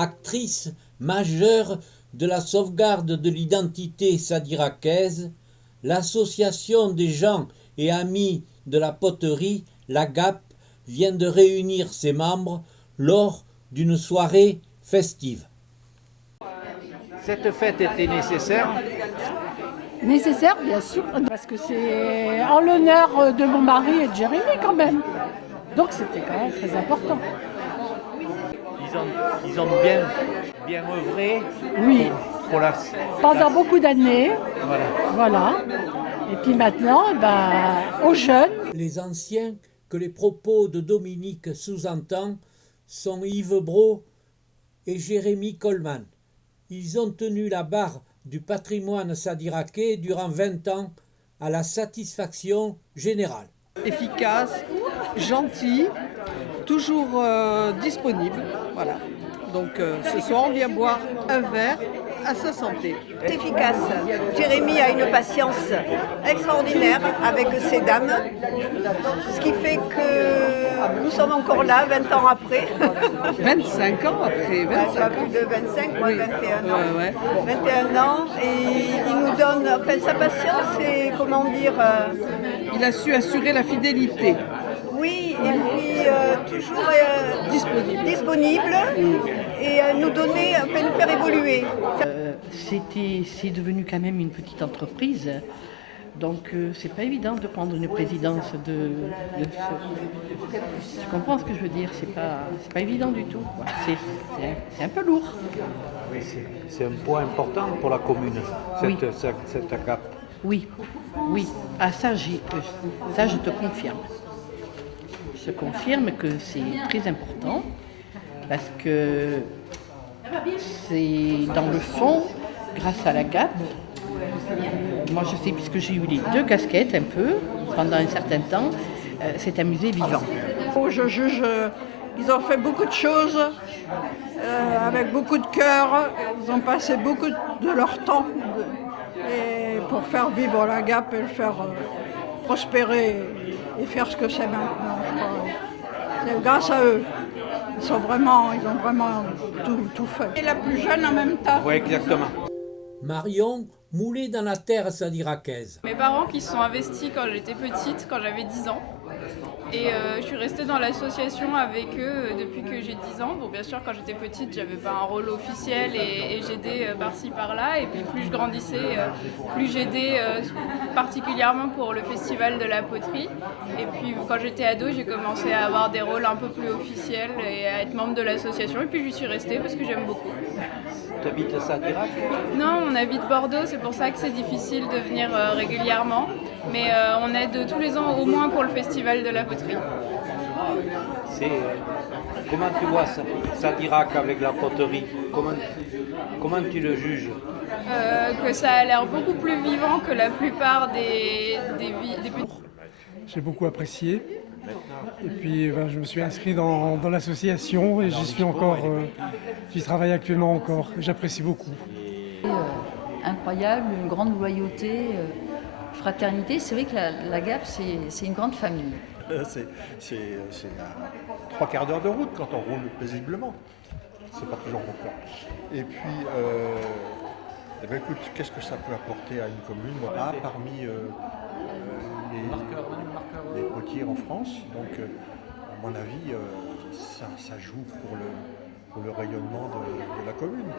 actrice majeure de la sauvegarde de l'identité sadiracaise, l'association des gens et amis de la poterie, la GAP, vient de réunir ses membres lors d'une soirée festive. Cette fête était nécessaire? Nécessaire, bien sûr, parce que c'est en l'honneur de mon mari et de Jérémy quand même. Donc c'était quand même très important. Ils ont bien œuvré Oui. pour la... Pendant beaucoup d'années. Voilà. Et puis maintenant, aux jeunes. Les anciens que les propos de Dominique sous-entendent sont Yves Brault et Jérémy Coleman. Ils ont tenu la barre du patrimoine sadiraquais durant 20 ans à la satisfaction générale. Efficace, gentil, toujours disponible. Voilà. Donc ce soir, on vient boire un verre à sa santé. C'est efficace. Jérémy a une patience extraordinaire avec ces dames, ce qui fait que nous sommes encore là 20 ans après. 25 ans après, 25 ans. Plus de 25, moi Oui. 21 ans. Ouais. 21 ans, et il nous donne sa patience et comment dire... Il a su assurer la fidélité. Oui, et puis toujours disponible et nous donner, nous faire évoluer. C'est devenu quand même une petite entreprise, donc c'est pas évident de prendre une présidence de ce... Tu comprends ce que je veux dire? C'est pas évident du tout, quoi. C'est un peu lourd. Oui, c'est un point important pour la commune, cette ACAP. Oui. Ah ça je te confirme. Je confirme que c'est très important parce que c'est dans le fond, grâce à la GAP, moi je sais puisque j'ai eu les deux casquettes un peu pendant un certain temps, c'est un musée vivant. Je juge qu'ils ont fait beaucoup de choses avec beaucoup de cœur, ils ont passé beaucoup de leur temps et pour faire vivre la GAP et le faire prospérer et faire ce que c'est maintenant. C'est grâce à eux. Ils ont vraiment tout fait. Et la plus jeune en même temps. Oui, exactement. Marion, moulée dans la terre sadiracaise. Mes parents qui se sont investis quand j'étais petite, quand j'avais 10 ans. Et je suis restée dans l'association avec eux depuis que j'ai 10 ans. Bon, bien sûr, quand j'étais petite, j'avais pas un rôle officiel et j'aidais par-ci par-là. Et puis plus je grandissais, plus j'aidais particulièrement pour le festival de la poterie. Et puis quand j'étais ado, j'ai commencé à avoir des rôles un peu plus officiels et à être membre de l'association. Et puis j'y suis restée parce que j'aime beaucoup. Tu habites à Sadirac? Non, on habite Bordeaux, c'est pour ça que c'est difficile de venir régulièrement. Mais on aide tous les ans au moins pour le festival de la poterie. Comment tu vois Sadirac avec la poterie? Comment tu le juges? Que ça a l'air beaucoup plus vivant que la plupart des J'ai beaucoup apprécié. Et puis je me suis inscrit dans l'association et j'y suis encore, j'y travaille actuellement encore. J'apprécie beaucoup. Incroyable, une grande loyauté, fraternité. C'est vrai que la GAP, c'est une grande famille. C'est à 3/4 d'heure de route quand on roule paisiblement. C'est pas toujours mon cas. Et puis, écoute, qu'est-ce que ça peut apporter à une commune? Parmi les potiers en France. Donc, à mon avis, ça joue pour le rayonnement de la commune.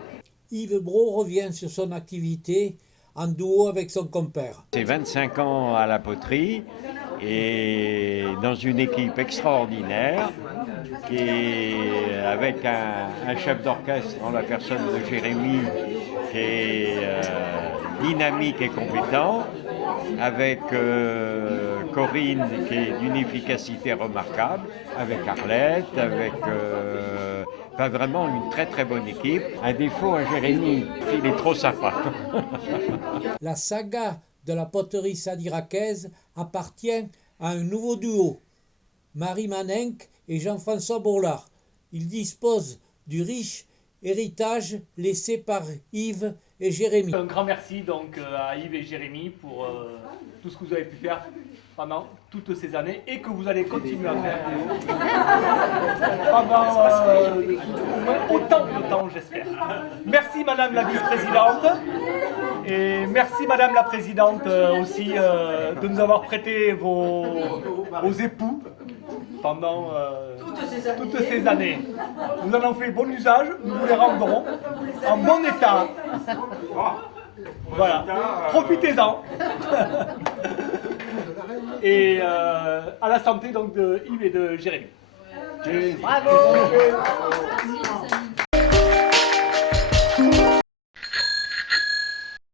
Yves Brault revient sur son activité en duo avec son compère. C'est 25 ans à la poterie et dans une équipe extraordinaire qui est avec un chef d'orchestre en la personne de Jérémy qui est dynamique et compétent, avec Corinne qui est d'une efficacité remarquable, avec Arlette, avec vraiment une très très bonne équipe. Un défaut à Jérémy, il est trop sympa. La saga de la poterie sadiracaise appartient à un nouveau duo, Marie Manenc et Jean-François Bourlard. Ils disposent du riche héritage laissé par Yves et Jérémy. Un grand merci donc à Yves et Jérémy pour tout ce que vous avez pu faire pendant toutes ces années et que vous allez continuer à faire. pendant autant de temps, j'espère. Merci Madame la vice-présidente et merci Madame la présidente aussi de nous avoir prêté vos époux pendant toutes ces années. Nous en avons fait bon usage, nous vous les rendrons en bon état. Voilà, profitez-en. Et à la santé donc de Yves et de Jérémy. Bravo.